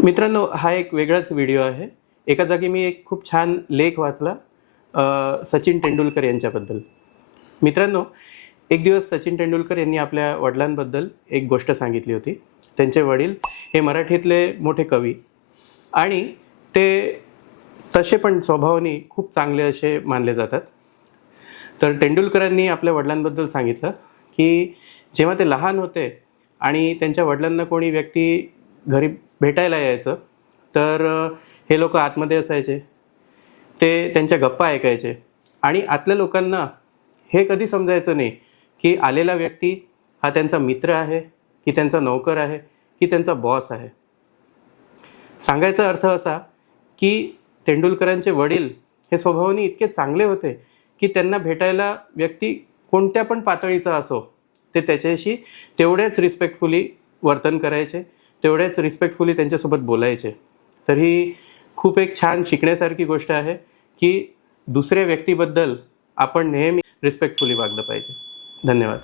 मित्रांनो, हा एक वेगळाच व्हिडिओ आहे. एका जागी मी एक खूप छान लेख वाचला सचिन तेंडुलकर यांच्याबद्दल. मित्रांनो, एक दिवस सचिन तेंडुलकर यांनी आपल्या वडिलांबद्दल एक गोष्ट सांगितली होती. त्यांचे वडील हे मराठीतले मोठे कवी आणि ते तसे पण स्वभावाने खूप चांगले असे मानले जातात. तर तेंडुलकरांनी आपल्या वडिलांबद्दल सांगितलं, की जेव्हा ते लहान होते आणि त्यांच्या वडिलांना कोणी व्यक्ती घरी भेटायला यायचं, तर हे लोकं आतमध्ये असायचे. ते त्यांच्या गप्पा ऐकायचे आणि आतल्या लोकांना हे कधी समजायचं नाही, की आलेला व्यक्ती हा त्यांचा मित्र आहे, की त्यांचा नोकर आहे, की त्यांचा बॉस आहे. सांगायचा अर्थ असा, की तेंडुलकरांचे वडील हे स्वभावाने इतके चांगले होते, की त्यांना भेटायला व्यक्ती कोणत्या पण पातळीचा असो, ते त्याच्याशी तेवढ्याच रिस्पेक्टफुली वर्तन करायचे, तेवढ्याच रिस्पेक्टफुली त्यांच्यासोबत बोलायचे. तर ही खूप एक छान शिकण्यासारखी गोष्ट आहे, की दुसऱ्या व्यक्तीबद्दल आपण नेहमी रिस्पेक्टफुली वागलं पाहिजे. धन्यवाद.